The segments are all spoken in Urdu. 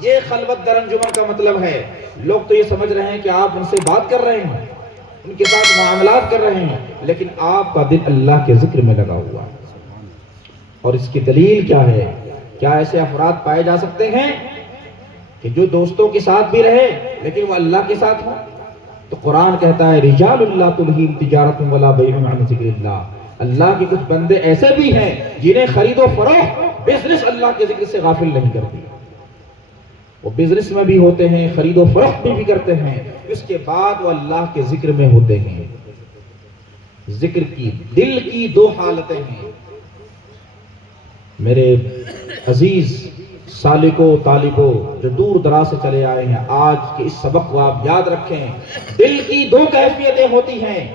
یہ خلوت در انجمن کا مطلب ہے. لوگ تو یہ سمجھ رہے ہیں کہ آپ ان سے بات کر رہے ہیں، ان کے ساتھ معاملات کر رہے ہیں، لیکن آپ کا دل اللہ کے ذکر میں لگا ہوا ہے. اور اس کی دلیل کیا ہے؟ کیا ایسے افراد پائے جا سکتے ہیں کہ جو دوستوں کے ساتھ بھی رہے لیکن وہ اللہ کے ساتھ ہو؟ تو قرآن کہتا ہے رجال لا تلہیہم تجارت ولا بیع عن ذکر اللہ. اللہ کے کچھ بندے ایسے بھی ہیں جنہیں خرید و فروخت، بزنس اللہ کے ذکر سے غافل نہیں کرتی. وہ بزنس میں بھی ہوتے ہیں، خرید و فروخت بھی کرتے ہیں، اس کے بعد وہ اللہ کے ذکر میں ہوتے ہیں. ذکر کی دل کی دو حالتیں ہیں. میرے عزیز سالکو طالبو جو دور دراز سے چلے آئے ہیں، آج کے اس سبق کو آپ یاد رکھیں. دل کی دو کیفیتیں ہوتی ہیں.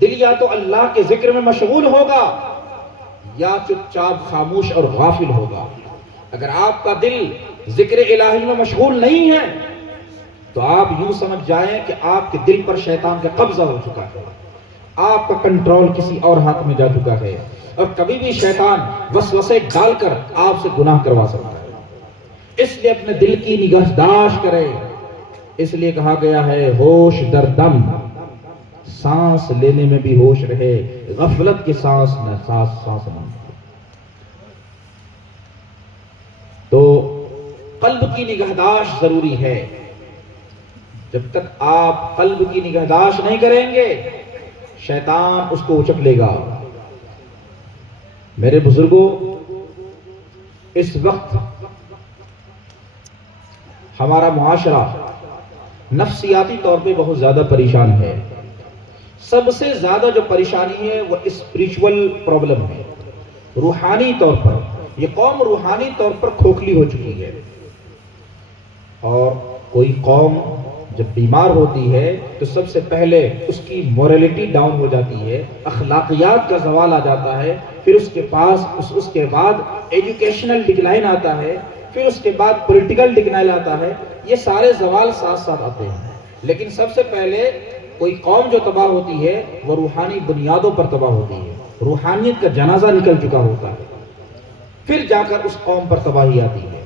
دل یا تو اللہ کے ذکر میں مشغول ہوگا یا چپ چاپ خاموش اور غافل ہوگا. اگر آپ کا دل ذکر الہی میں مشغول نہیں ہے تو آپ یوں سمجھ جائیں کہ آپ کے دل پر شیطان کا قبضہ ہو چکا ہے، آپ کا کنٹرول کسی اور ہاتھ میں جا چکا ہے، اور کبھی بھی شیطان وسوسے ڈال کر آپ سے گناہ کروا سکتا ہے. اس لیے اپنے دل کی نگہداشت کرے. اس لیے کہا گیا ہے ہوش در دم، سانس لینے میں بھی ہوش رہے، غفلت کی سانس نہ سانس نہ. تو قلب کی نگہداشت ضروری ہے. جب تک آپ قلب کی نگہداشت نہیں کریں گے شیطان اس کو اچک لے گا. میرے بزرگوں، اس وقت ہمارا معاشرہ نفسیاتی طور پہ بہت زیادہ پریشان ہے. سب سے زیادہ جو پریشانی ہے وہ اسپریچول پرابلم ہے. روحانی طور پر یہ قوم روحانی طور پر کھوکھلی ہو چکی ہے. اور کوئی قوم جب بیمار ہوتی ہے تو سب سے پہلے اس کی موریلٹی ڈاؤن ہو جاتی ہے، اخلاقیات کا زوال آ جاتا ہے، پھر اس کے بعد ایجوکیشنل ڈکلائن آتا ہے، پھر اس کے بعد پولیٹیکل ڈکلائن آتا ہے. یہ سارے زوال ساتھ ساتھ آتے ہیں. لیکن سب سے پہلے کوئی قوم جو تباہ ہوتی ہے وہ روحانی بنیادوں پر تباہ ہوتی ہے. روحانیت کا جنازہ نکل چکا ہوتا ہے، پھر جا کر اس قوم پر تباہی آتی ہے.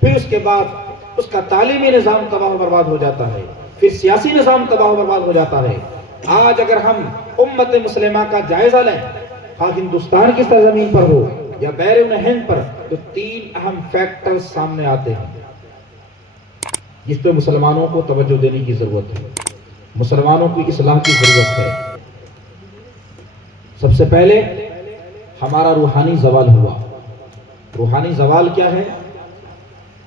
پھر اس کے بعد اس کا تعلیمی نظام تباہ و برباد ہو جاتا ہے، پھر سیاسی نظام تباہ و برباد ہو جاتا ہے. آج اگر ہم امت مسلمہ کا جائزہ لیں، خواہ ہندوستان کی سرزمین پر ہو یا بیرون ہند پر، تو 3 اہم فیکٹر سامنے آتے ہیں جس پہ مسلمانوں کو توجہ دینے کی ضرورت ہے، مسلمانوں کی اصلاح کی ضرورت ہے. سب سے پہلے ہمارا روحانی زوال ہوا. روحانی زوال کیا ہے؟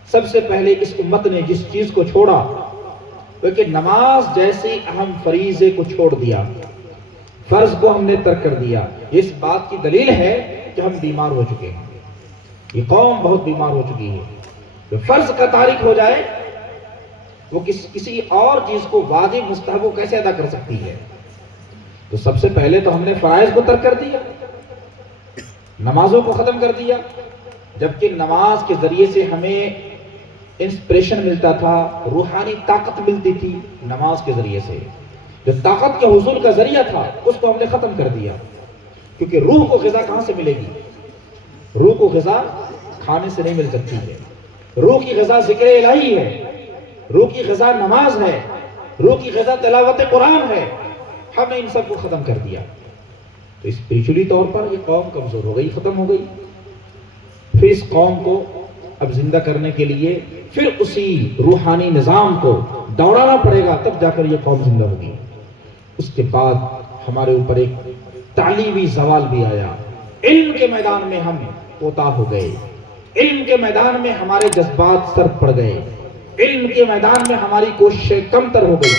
سب سے پہلے اس امت نے جس چیز کو چھوڑا وہ کہ نماز جیسی اہم فریضے کو چھوڑ دیا، فرض کو ہم نے ترک کر دیا. اس بات کی دلیل ہے کہ ہم بیمار ہو چکے ہیں. یہ قوم بہت بیمار ہو چکی ہے. جو فرض کا تارک ہو جائے وہ کسی اور چیز کو واجب مستحب کو کیسے ادا کر سکتی ہے؟ تو سب سے پہلے تو ہم نے فرائض کو ترک کر دیا، نمازوں کو ختم کر دیا. جبکہ نماز کے ذریعے سے ہمیں انسپریشن ملتا تھا، روحانی طاقت ملتی تھی. نماز کے ذریعے سے جو طاقت کے حصول کا ذریعہ تھا اس کو ہم نے ختم کر دیا. کیونکہ روح کو غذا کہاں سے ملے گی؟ روح کو غذا کھانے سے نہیں مل سکتی ہے. روح کی غذا ذکر الہی ہے، روح کی غذا نماز ہے، روح کی غذا تلاوت قرآن ہے. ہم نے ان سب کو ختم کر دیا. تو اسپریچولی طور پر یہ قوم کمزور ہو گئی، ختم ہو گئی. پھر اس قوم کو اب زندہ کرنے کے لیے پھر اسی روحانی نظام کو دوڑانا پڑے گا، تب جا کر یہ قوم زندہ ہوگی. اس کے بعد ہمارے اوپر ایک تعلیمی زوال بھی آیا. علم کے میدان میں ہم کوتاہ ہو گئے، علم کے میدان میں ہمارے جذبات سر پڑ گئے، علم کے میدان میں ہماری کوششیں کمتر ہو گئی.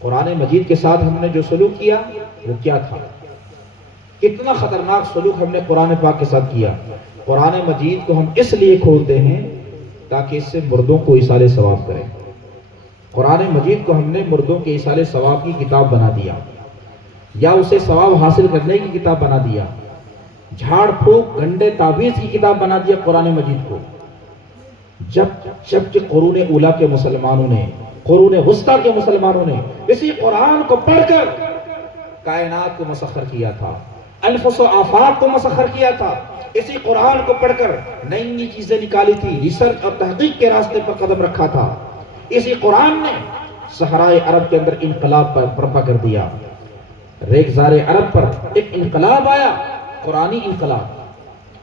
قرآن مجید کے ساتھ ہم نے جو سلوک کیا وہ کیا تھا؟ کتنا خطرناک سلوک ہم نے قرآن پاک کے ساتھ کیا. قرآن مجید کو ہم اس لیے کھولتے ہیں تاکہ اس سے مردوں کو ایصال ثواب کریں. قرآن مجید کو ہم نے مردوں کے ایصال ثواب کی کتاب بنا دیا، یا اسے ثواب حاصل کرنے کی کتاب بنا دیا، جھاڑ پھونک گنڈے تعویذ کی کتاب بنا دیا قرآن مجید کو. جب کہ قرون اولیٰ کے مسلمانوں نے، قرون وسطیٰ کے مسلمانوں نے اسی قرآن کو پڑھ کر کائنات کو مسخر کیا تھا. انفس و آفاق کو مسخر کیا تھا، اسی قرآن کو پڑھ کر نئی نئی چیزیں نکالی تھی، ریسرچ اور تحقیق کے راستے پر قدم رکھا تھا، اسی قرآن نے صحرائے عرب کے اندر انقلاب برپا کر دیا، ریگزار عرب پر ایک انقلاب آیا، قرآنی انقلاب۔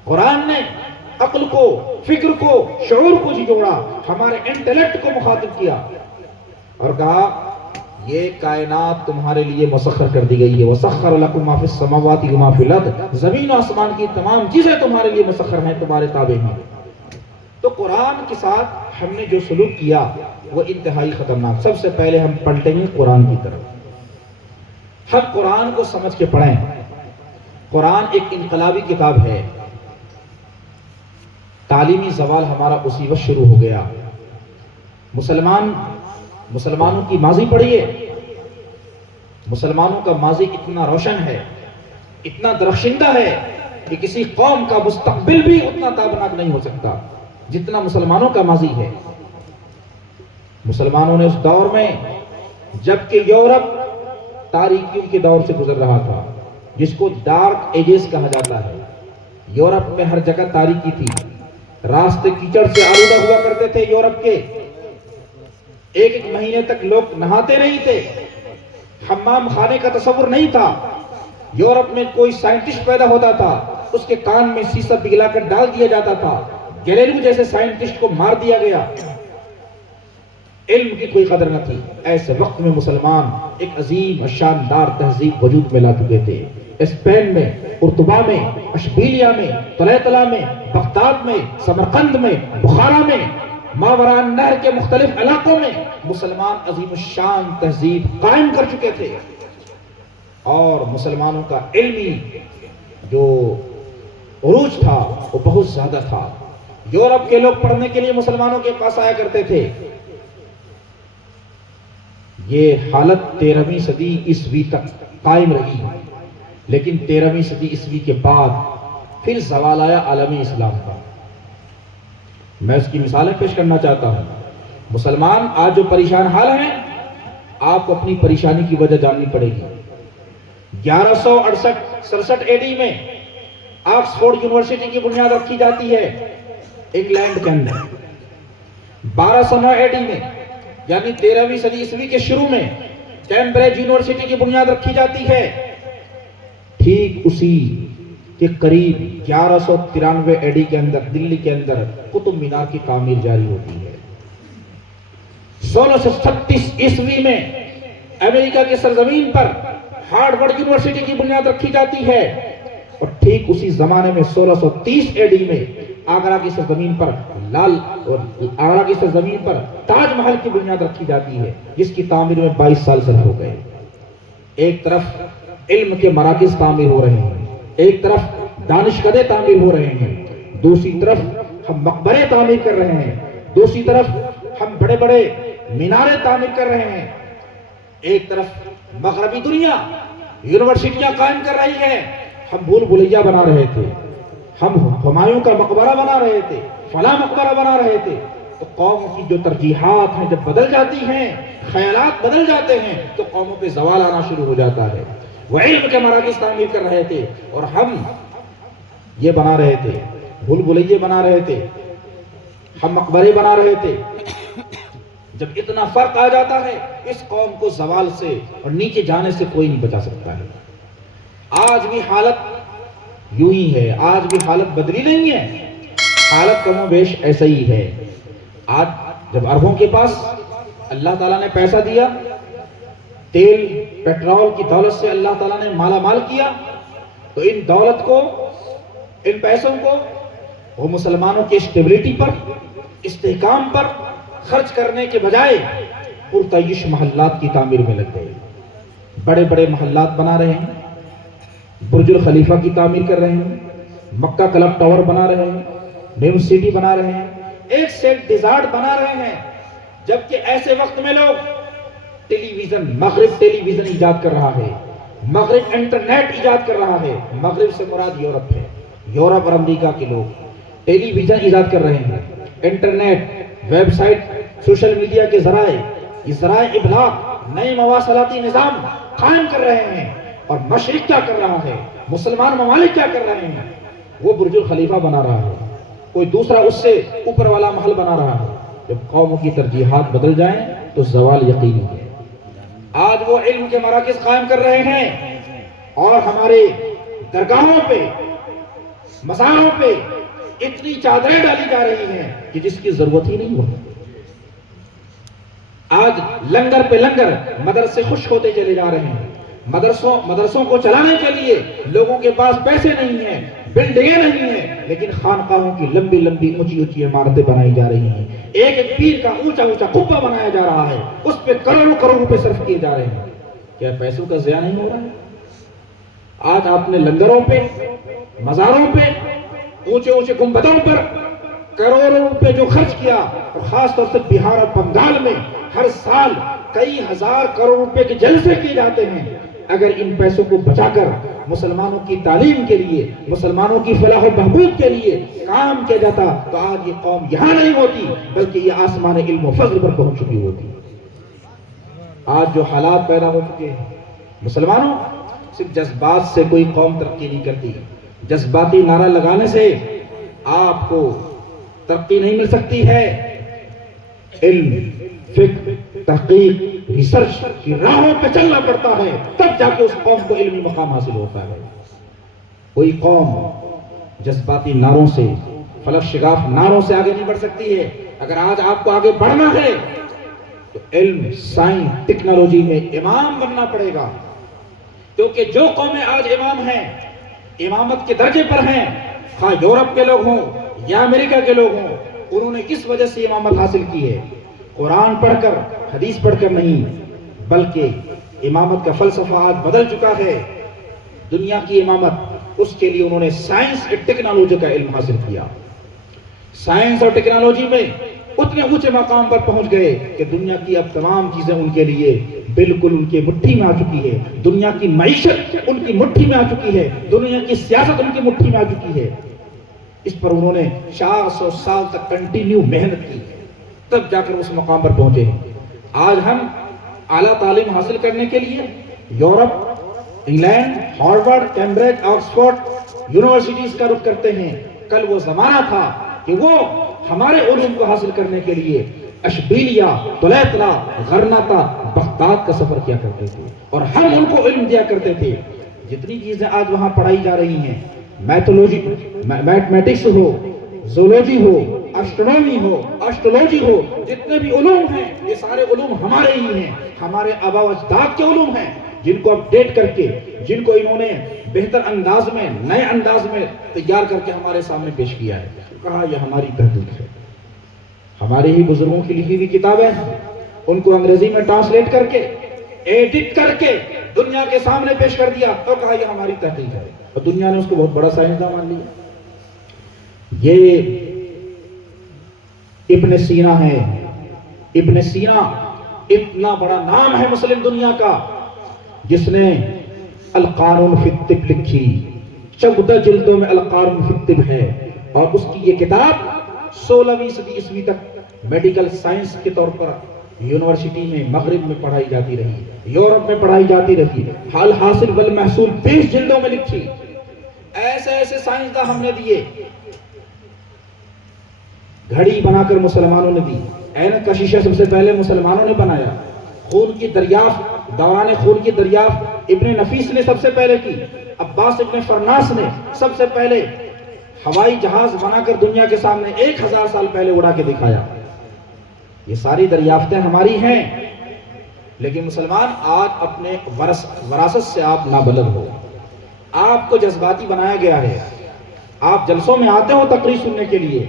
قرآن نے عقل کو، فکر کو، شعور کو جوڑا، ہمارے انٹلیکٹ کو مخاطب کیا اور کہا یہ کائنات تمہارے لیے مسخر کر دی گئی ہے، وَسَخَّرَ لَكُم مَّا فِي السَّمَاوَاتِ وَمَا فِي الْأَرْضِ، زمین و آسمان کی تمام چیزیں تمہارے لیے مسخر ہیں، تمہارے تابع ہیں۔ تو قرآن کے ساتھ ہم نے جو سلوک کیا وہ انتہائی خطرناک۔ سب سے پہلے ہم پلٹیں گے قرآن کی طرف، ہم قرآن کو سمجھ کے پڑھیں۔ قرآن ایک انقلابی کتاب ہے، تعلیمی زوال ہمارا اسی وقت شروع ہو گیا۔ مسلمانوں کی ماضی پڑھیے، مسلمانوں کا ماضی اتنا روشن ہے، اتنا درخشندہ ہے کہ کسی قوم کا مستقبل بھی اتنا تابناک نہیں ہو سکتا جتنا مسلمانوں کا ماضی ہے۔ مسلمانوں نے اس دور میں، جبکہ یورپ تاریکیوں کے دور سے گزر رہا تھا، جس کو ڈارک ایجز کہا جاتا ہے، یورپ میں ہر جگہ تاریکی تھی، راستے کیچڑ سے آلودہ ہوا کرتے تھے، یورپ کے ایک ایک مہینے تک لوگ نہاتے نہیں تھے، حمام خانے کا تصور نہیں تھا۔ یورپ میں کوئی سائنٹسٹ پیدا ہوتا تھا، اس کے کان میں سیسا پگھلا کر ڈال دیا جاتا تھا، گیلیلیو جیسے سائنٹسٹ کو مار دیا گیا، علم کی کوئی قدر نہ تھی۔ ایسے وقت میں مسلمان ایک عظیم اور شاندار تہذیب وجود میں لا چکے تھے، اسپین میں، قرطبہ میں، اشبیلیہ میں، طلیطلہ میں، بغداد میں، سمرقند میں، بخارا میں، ماوراء النہر کے مختلف علاقوں میں مسلمان عظیم الشان تہذیب قائم کر چکے تھے، اور مسلمانوں کا علمی جو عروج تھا وہ بہت زیادہ تھا۔ یورپ کے لوگ پڑھنے کے لیے مسلمانوں کے پاس آیا کرتے تھے۔ یہ حالت 13ویں صدی عیسوی تک قائم رہی، لیکن 13ویں صدی عیسوی کے بعد پھر زوال آیا عالمی اسلام کا۔ میں اس کی مثالیں پیش کرنا چاہتا ہوں۔ مسلمان آج جو پریشان حال ہیں، آپ کو اپنی پریشانی کی وجہ جاننی پڑے گی۔ 1167 AD میں آکسفورڈ یونیورسٹی کی بنیاد رکھی جاتی ہے انگلینڈ کے اندر۔ 1209 AD میں یعنی 13ویں صدی عیسوی کے شروع میں کیمبرج یونیورسٹی کی بنیاد رکھی جاتی ہے۔ ٹھیک اسی کے قریب 1193 AD کے اندر دلی کے اندر قطب مینار کی تعمیر جاری ہوتی ہے۔ 1636 عیسوی میں امریکہ کی سرزمین پر ہارورڈ یونیورسٹی کی بنیاد رکھی جاتی ہے، اور ٹھیک اسی زمانے میں 1630 AD میں آگرہ کی سرزمین پر تاج محل کی بنیاد رکھی جاتی ہے، جس کی تعمیر میں 22 سال صرف ہو گئے۔ ایک طرف علم کے مراکز تعمیر ہو رہے ہیں، ایک طرف دانشکدے تعمیر ہو رہے ہیں، دوسری طرف ہم مقبرے تعمیر کر رہے ہیں، دوسری طرف ہم بڑے بڑے مینارے تعمیر کر رہے ہیں، ایک طرف مغربی دنیا یونیورسٹیاں قائم کر رہی ہے، ہم بھول بھلیاں بنا رہے تھے، ہم ہمایوں کا مقبرہ بنا رہے تھے، فلاں مقبرہ بنا رہے تھے۔ تو قوم کی جو ترجیحات ہیں جب بدل جاتی ہیں، خیالات بدل جاتے ہیں، تو قوموں پہ زوال آنا شروع ہو جاتا ہے۔ وہ علم کے مراکز تعمیر کر رہے تھے اور ہم یہ بنا رہے تھے، بھول بھلیے بنا رہے تھے، ہم مقبرے بنا رہے تھے۔ جب اتنا فرق آ جاتا ہے، اس قوم کو زوال سے اور نیچے جانے سے کوئی نہیں بچا سکتا ہے۔ آج بھی حالت یوں ہی ہے، آج بھی حالت بدلی نہیں ہے، حالت کم و بیش ایسا ہی ہے۔ آج جب عربوں کے پاس اللہ تعالیٰ نے پیسہ دیا، تیل پیٹرول کی دولت سے اللہ تعالیٰ نے مالا مال کیا، تو ان دولت کو، ان پیسوں کو وہ مسلمانوں کی اسٹیبلٹی پر، استحکام پر خرچ کرنے کے بجائے پرتعیش محلات کی تعمیر میں لگ گئے۔ بڑے بڑے محلات بنا رہے ہیں، برج الخلیفہ کی تعمیر کر رہے ہیں، مکہ کلب ٹاور بنا رہے ہیں، نیو سٹی بنا رہے ہیں، ایک سے ایک ڈیزارٹ بنا رہے ہیں، جبکہ ایسے وقت میں لوگ ٹیلی ویژن، مغرب ٹیلی ویژن ایجاد کر رہا ہے، مغرب انٹرنیٹ ایجاد کر رہا ہے، مغرب سے مراد یورپ ہے، یورپ اور امریکہ کے لوگ ٹیلی ویژن ایجاد کر رہے ہیں، internet, website, social media کے ذرائع، یہ ذرائع ابلاغ، نئے مواصلاتی نظام قائم کر رہے ہیں، اور مشرق کیا کر رہا ہے، مسلمان ممالک کیا کر رہے ہیں، وہ برج الخلیفہ بنا رہا ہے، کوئی دوسرا اس سے اوپر والا محل بنا رہا ہے۔ جب قوموں کی ترجیحات بدل جائیں تو زوال یقینی ہے۔ آج وہ علم کے مراکز قائم کر رہے ہیں اور ہمارے درگاہوں پہ، مزاروں پہ اتنی چادریں ڈالی جا رہی ہیں کہ جس کی ضرورت ہی نہیں ہوتی۔ آج لنگر پہ لنگر مدرسے خوش ہوتے چلے جا رہے ہیں۔ مدرسوں کو چلانے کے لیے لوگوں کے پاس پیسے نہیں ہیں، بلڈنگیں نہیں ہیں، لیکن خانقاہوں کی لمبی لمبی اونچی اونچی عمارتیں بنائی جا رہی ہیں۔ ایک ایک پیر کا اونچا اونچا قبہ بنایا جا رہا ہے، اس پہ کروڑوں کروڑ روپے صرف کیے جا رہے ہیں۔ کیا پیسوں کا ضیاع نہیں ہو رہا ہے؟ آج آپ نے لنگروں پہ، مزاروں پہ، اونچے اونچے گنبدوں پر کروڑوں روپے جو خرچ کیا، اور خاص طور سے بہار اور بنگال میں ہر سال کئی ہزار کروڑ روپے کے جلسے کیے جاتے ہیں۔ اگر ان پیسوں کو بچا کر مسلمانوں کی تعلیم کے لیے، مسلمانوں کی فلاح و بہبود کے لیے کام کیا جاتا تو آج یہ قوم یہاں نہیں ہوتی، بلکہ یہ آسمان علم و فضل پر پہنچ چکی ہوتی۔ آج جو حالات پیدا ہو چکے ہیں، مسلمانوں، صرف جذبات سے کوئی قوم ترقی نہیں کرتی۔ جذباتی نعرہ لگانے سے آپ کو ترقی نہیں مل سکتی ہے۔ علم، فکر، تحقیق، ریسرچ کی راہوں پہ چلنا پڑتا ہے، تب جا کے اس قوم کو علمی مقام حاصل ہوتا ہے۔ کوئی قوم جذباتی نعروں سے، فلک شگاف نعروں سے آگے نہیں بڑھ سکتی ہے۔ اگر آج آپ کو آگے بڑھنا ہے تو علم، سائنس، ٹیکنالوجی میں امام بننا پڑے گا، کیونکہ جو قومیں آج امام ہیں، امامت کے درجے پر ہیں، خواہ یورپ کے لوگ ہوں یا امریکہ کے لوگ ہوں، انہوں نے کس وجہ سے امامت حاصل کی ہے؟ قرآن پڑھ کر، حدیث پڑھ کر نہیں، بلکہ امامت کا فلسفہ آج بدل چکا ہے۔ دنیا کی امامت، اس کے لیے انہوں نے سائنس اور ٹیکنالوجی کا علم حاصل کیا۔ سائنس اور ٹیکنالوجی میں اتنے اونچے مقام پر پہنچ گئے کہ دنیا کی اب تمام چیزیں ان کے لیے بالکل ان کی مٹھی میں آ چکی ہے۔ دنیا کی معیشت ان کی مٹھی میں آ چکی ہے، دنیا کی سیاست ان کی مٹھی میں آ چکی ہے۔ اس پر انہوں نے 400 سال تک کنٹینیو محنت کی، تب جا کر اس مقام پر پہنچے ہیں۔ آج ہم اعلیٰ تعلیم حاصل کرنے کے لیے Europe, England, Harvard, Cambridge, Oxford universities کا رخ کرتے ہیں۔ کل وہ زمانہ تھا کہ وہ ہمارے علوم کو حاصل کرنے کے لیے اشبیلیہ، طلیطلہ، غرناطہ، بغداد کا سفر کیا کرتے تھے، اور ہم ان کو علم دیا کرتے تھے۔ جتنی چیزیں آج وہاں پڑھائی جا رہی ہیں، میتھولوجی، میتھمیٹکس ہو، زولوجی ہو، اسٹرونومی ہو، اسٹرولوجی ہو، جتنے بھی علوم ہیں یہ سارے علوم ہمارے ہی ہیں، ہمارے آبا و اجداد کے علوم ہیں، جن کو اپڈیٹ کر کے، جن کو انہوں نے بہتر انداز میں، نئے انداز میں تیار کر کے ہمارے سامنے پیش کیا ہے۔ کہا یہ ہماری تحقیق ہے، ہمارے ہی بزرگوں کی لکھی ہوئی کتابیں ہیں، ان کو انگریزی میں ٹرانسلیٹ کر کے، ایڈٹ کر کے دنیا کے سامنے پیش کر دیا اور کہا یہ ہماری تحقیق ہے، اور دنیا نے اس کو بہت بڑا سائنسداں مان لیا۔ یہ ابن سینا ہے۔ ابن سینا اتنا بڑا نام ہے مسلم دنیا کا، جس نے القانون فی الطب لکھی، 14 جلدوں میں القانون فی الطب ہے، اور اس کی یہ کتاب 16ویں صدی عیسوی تک میڈیکل سائنس کے طور پر یونیورسٹی میں مغرب میں پڑھائی جاتی رہی، یورپ میں پڑھائی جاتی رہی، حال حاصل والمحصول 20 جلدوں میں لکھی۔ ایسے ایسے سائنسداں ہم نے دیے، گھڑی بنا کر مسلمانوں نے دی، اینک کا شیشہ سب سے پہلے مسلمانوں نے بنایا، خون کی دریافت، دوران خون کی دریافت ابن نفیس نے سب سے پہلے کی، عباس ابن فرناس نے سب سے پہلے ہوائی جہاز بنا کر دنیا کے سامنے 1000 سال پہلے اڑا کے دکھایا۔ یہ ساری دریافتیں ہماری ہیں، لیکن مسلمان آج اپنے وراثت سے آپ نابلد ہو، آپ کو جذباتی بنایا گیا ہے۔ آپ جلسوں میں آتے ہو تقریر سننے کے لیے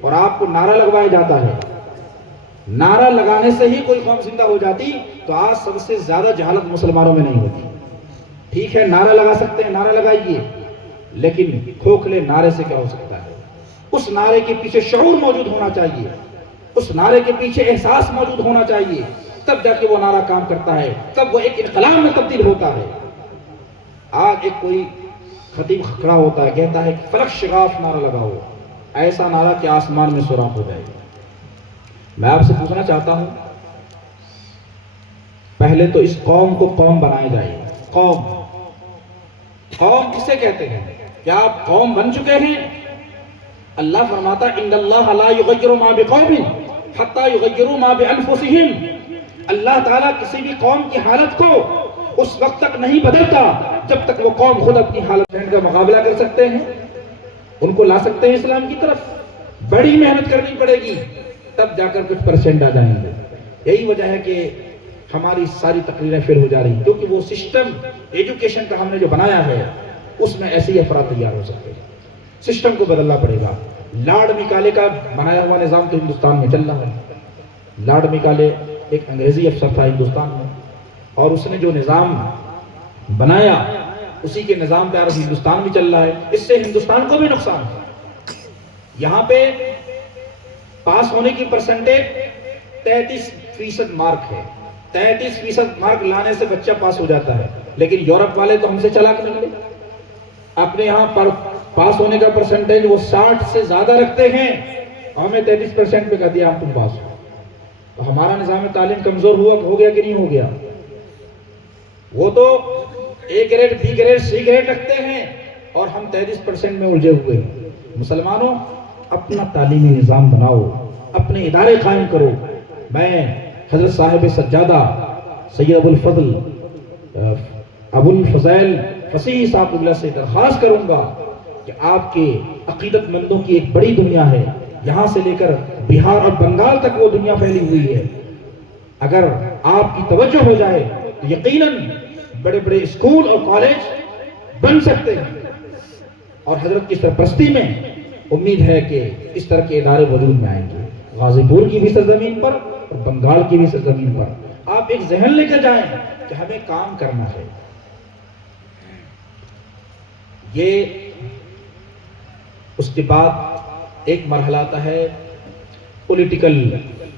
اور آپ کو نعرہ لگوایا جاتا ہے، نعرہ لگانے سے ہی کوئی قوم زندہ ہو جاتی تو آج سب سے زیادہ جہالت مسلمانوں میں نہیں ہوتی۔ ٹھیک ہے، نعرہ لگا سکتے ہیں، نعرہ لگائیے، لیکن کھوکھلے نعرے سے کیا ہو سکتا ہے؟ اس نعرے کے پیچھے شعور موجود ہونا چاہیے، اس نعرے کے پیچھے احساس موجود ہونا چاہیے، تب جا کے وہ نعرہ کام کرتا ہے، تب وہ ایک انقلاب میں تبدیل ہوتا ہے۔ آج ایک کوئی خطیب کھڑا ہوتا ہے، کہتا ہے فلک شغاف نعرہ لگاؤ، ایسا نعرہ کہ آسمان میں سوراخ ہو جائے۔ میں آپ سے پوچھنا چاہتا ہوں، پہلے تو اس قوم کو قوم بنایا جائے، قوم، قوم کسے کہتے ہیں؟ کیا آپ قوم بن چکے ہیں؟ اللہ فرماتا ان اللہ لا یغیر ما بقوم حتی یغیروا ما بانفسہم۔ اللہ تعالیٰ کسی بھی قوم کی حالت کو اس وقت تک نہیں بدلتا جب تک وہ قوم خود اپنی حالت کا مقابلہ کر سکتے ہیں، ان کو لا سکتے ہیں اسلام کی طرف۔ بڑی محنت کرنی پڑے گی تب جا کر کچھ پرسنٹ آ جائیں گے۔ یہی وجہ ہے کہ ہماری ساری تقریریں فیل ہو جا رہی ہیں، کیونکہ وہ سسٹم ایجوکیشن کا ہم نے جو بنایا ہے اس میں ایسے ہی افراد تیار ہو سکتے ہیں۔ سسٹم کو بدلنا پڑے گا۔ لارڈ میکالے کا بنایا ہوا نظام تو ہندوستان میں چل رہا ہے۔ لارڈ میکالے ایک انگریزی افسر تھا ہندوستان میں، اور اس نے جو نظام بنایا اسی کے نظام پہ آج ہندوستان بھی چل رہا ہے۔ اس سے ہندوستان کو بھی نقصان ہے۔ یہاں پہ پاس ہونے کی پرسنٹیج 33% مارک ہے۔ 33% مارک لانے سے بچہ پاس ہو جاتا ہے، لیکن یورپ والے تو ہم سے چلا کے نکلے۔ اپنے یہاں پر پاس ہونے کا پرسنٹیج وہ 60 سے زیادہ رکھتے ہیں، اور ہمیں 33% پہ کہہ دیا ہم تم پاس ہو۔ تو ہمارا نظام تعلیم کمزور ہو گیا کہ نہیں ہو گیا؟ وہ تو A grade, B grade, C grade رکھتے ہیں، اور ہم 33% میں الجھے ہوئے ہیں۔ مسلمانوں، اپنا تعلیمی نظام بناؤ، اپنے ادارے قائم کرو۔ میں حضرت صاحب سجادہ سید ابو الفضل ابو الفضیل فصیح صاحب اللہ سے درخواست کروں گا کہ آپ کے عقیدت مندوں کی ایک بڑی دنیا ہے، یہاں سے لے کر بہار اور بنگال تک وہ دنیا پھیلی ہوئی ہے۔ اگر آپ کی توجہ ہو جائے تو یقیناً بڑے بڑے اسکول اور کالج بن سکتے ہیں، اور حضرت کی سرپرستی میں امید ہے کہ اس طرح کے ادارے وجود میں آئیں گے، غازی پور کی بھی سرزمین پر اور بنگال کی بھی سرزمین پر۔ آپ ایک ذہن لے کر جائیں کہ ہمیں کام کرنا ہے۔ یہ اس کے بعد ایک مرحلہ آتا ہے پولیٹیکل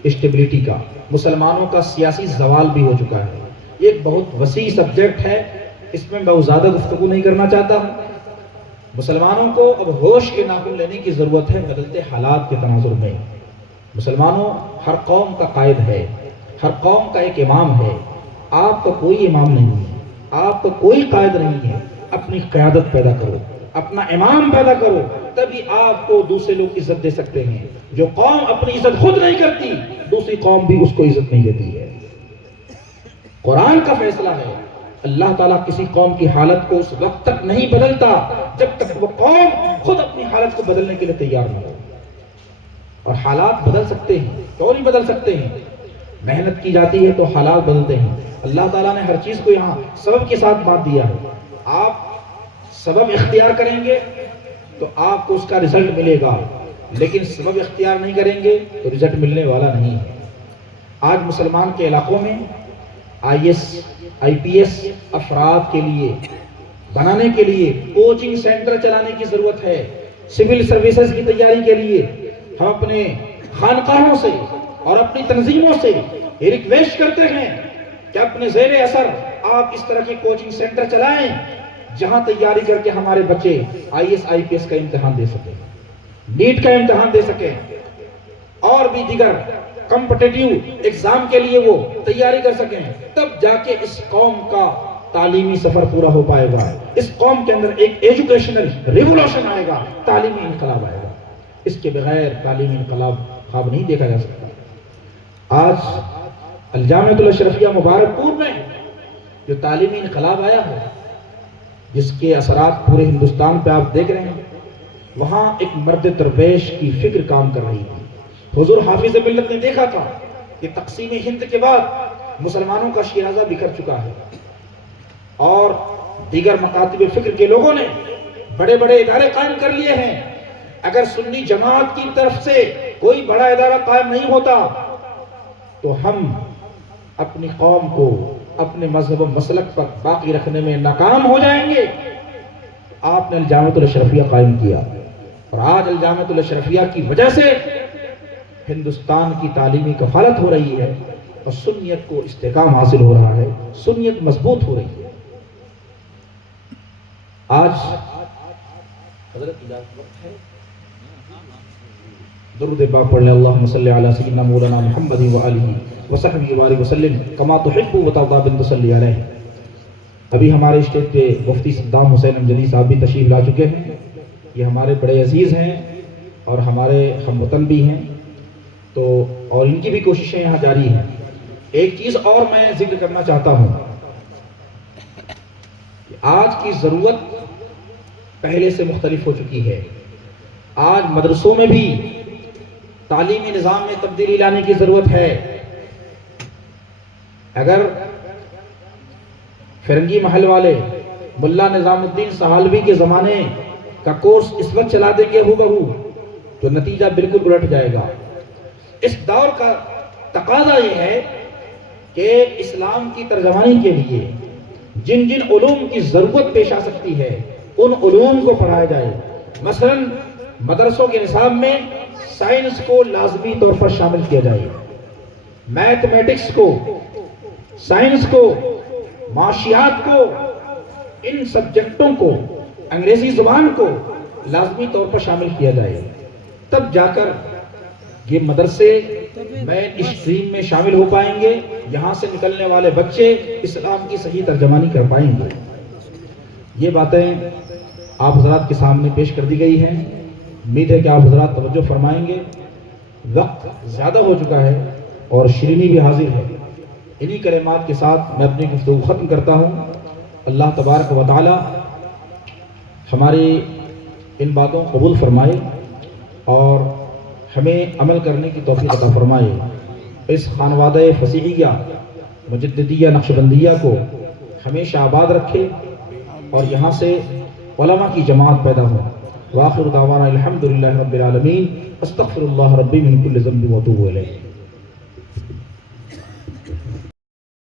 اسٹیبلٹی کا۔ مسلمانوں کا سیاسی زوال بھی ہو چکا ہے۔ یہ ایک بہت وسیع سبجیکٹ ہے، اس میں بہت زیادہ گفتگو نہیں کرنا چاہتا ہوں۔ مسلمانوں کو اب ہوش کے ناخن لینے کی ضرورت ہے بدلتے حالات کے تناظر میں۔ مسلمانوں، ہر قوم کا قائد ہے، ہر قوم کا ایک امام ہے۔ آپ کا کوئی امام نہیں ہے، آپ کا کوئی قائد نہیں ہے۔ اپنی قیادت پیدا کرو، اپنا امام پیدا کرو، تبھی آپ کو دوسرے لوگ عزت دے سکتے ہیں۔ جو قوم اپنی عزت خود نہیں کرتی، دوسری قوم بھی اس کو عزت نہیں دیتی ہے۔ قرآن کا فیصلہ ہے، اللہ تعالیٰ کسی قوم کی حالت کو اس وقت تک نہیں بدلتا جب تک وہ قوم خود اپنی حالت کو بدلنے کے لیے تیار نہ ہو۔ اور حالات بدل سکتے ہیں، کیوں نہیں بدل سکتے ہیں؟ محنت کی جاتی ہے تو حالات بدلتے ہیں۔ اللہ تعالیٰ نے ہر چیز کو یہاں سبب کے ساتھ بات دیا ہے۔ آپ سبب اختیار کریں گے تو آپ کو اس کا رزلٹ ملے گا، لیکن سبب اختیار نہیں کریں گے تو رزلٹ ملنے والا نہیں ہے۔ آج مسلمان کے علاقوں میں IAS IPS افراد کے لیے بنانے کے لیے کوچنگ سینٹر چلانے کی ضرورت ہے۔ سول سروسز کی تیاری کے لیے ہم اپنے خانقاہوں سے اور اپنی تنظیموں سے یہ ریکویسٹ کرتے ہیں کہ اپنے زیر اثر آپ اس طرح کے کوچنگ سینٹر چلائیں جہاں تیاری کر کے ہمارے بچے IAS IPS کا امتحان دے سکیں، نیٹ کا امتحان دے سکیں، اور بھی دیگر کمپٹیٹیو ایگزام کے لیے وہ تیاری کر سکیں۔ تب جا کے اس قوم کا تعلیمی سفر پورا ہو پائے گا۔ اس قوم کے اندر ایک ایجوکیشنل ریولوشن آئے گا، تعلیمی انقلاب آئے گا۔ اس کے بغیر تعلیمی انقلاب خواب نہیں دیکھا جا سکتا۔ آج الجامعۃ الاشرفیہ مبارک پور میں جو تعلیمی انقلاب آیا ہے، جس کے اثرات پورے ہندوستان پہ آپ دیکھ رہے ہیں، وہاں ایک مرد درویش کی فکر کام کر رہی تھی۔ حضور حافظ ملت نے دیکھا تھا کہ تقسیم ہند کے بعد مسلمانوں کا شیرازہ بکھر چکا ہے، اور دیگر مکاتب فکر کے لوگوں نے بڑے بڑے ادارے قائم کر لیے ہیں۔ اگر سنی جماعت کی طرف سے کوئی بڑا ادارہ قائم نہیں ہوتا تو ہم اپنی قوم کو اپنے مذہب و مسلک پر باقی رکھنے میں ناکام ہو جائیں گے۔ آپ نے الجامعۃ الاشرفیہ قائم کیا، اور آج الجامعۃ الاشرفیہ کی وجہ سے ہندوستان کی تعلیمی کفالت ہو رہی ہے، اور سنیت کو استحکام حاصل ہو رہا ہے، سنیت مضبوط ہو رہی ہے۔ آج حضرت اجازت وقت ہے، درود پاک پڑھ لیں۔ اللہم صلی علی سیدنا مولانا محمد و آلہ وصحبہ وسلم کما تحب و ترضی بن تصلی علیہ۔ ابھی ہمارے اسٹیج پہ مفتی صدام حسین امجدی صاحب بھی تشریف لا چکے ہیں. یہ ہمارے بڑے عزیز ہیں اور ہمارے ہم وطن بھی ہیں، تو اور ان کی بھی کوششیں یہاں جاری ہیں. ایک چیز اور میں ذکر کرنا چاہتا ہوں کہ آج کی ضرورت پہلے سے مختلف ہو چکی ہے. آج مدرسوں میں بھی تعلیمی نظام میں تبدیلی لانے کی ضرورت ہے. اگر فرنگی محل والے ملا نظام الدین سہالوی کے زمانے کا کورس اس وقت چلا دیں گے ہو بہو تو نتیجہ بالکل الٹ جائے گا. اس دور کا تقاضا یہ ہے کہ اسلام کی ترجمانی کے لیے جن جن علوم کی ضرورت پیش آ سکتی ہے ان علوم کو پڑھایا جائے. مثلا مدرسوں کے نصاب میں سائنس کو لازمی طور پر شامل کیا جائے، میتھمیٹکس کو، سائنس کو، معاشیات کو، ان سبجیکٹوں کو، انگریزی زبان کو لازمی طور پر شامل کیا جائے. تب جا کر یہ مدرسے مین اسٹریم میں شامل ہو پائیں گے. یہاں سے نکلنے والے بچے اسلام کی صحیح ترجمانی کر پائیں گے. یہ باتیں آپ حضرات کے سامنے پیش کر دی گئی ہیں. امید ہے کہ آپ حضرات توجہ فرمائیں گے. وقت زیادہ ہو چکا ہے اور شیرینی بھی حاضر ہے. انہی کلمات کے ساتھ میں اپنی گفتگو ختم کرتا ہوں. اللہ تبارک و تعالی ہماری ان باتوں کو قبول فرمائے اور ہمیں عمل کرنے کی توفیق عطا فرمائے. اس خانوادہ فصیحیہ مجددیہ نقشبندیہ کو ہمیشہ آباد رکھے اور یہاں سے علماء کی جماعت پیدا ہو. وآخر دعوانا الحمدللہ رب العالمین. استغفر اللہ ربی من کل ذنب واتوب الیہ.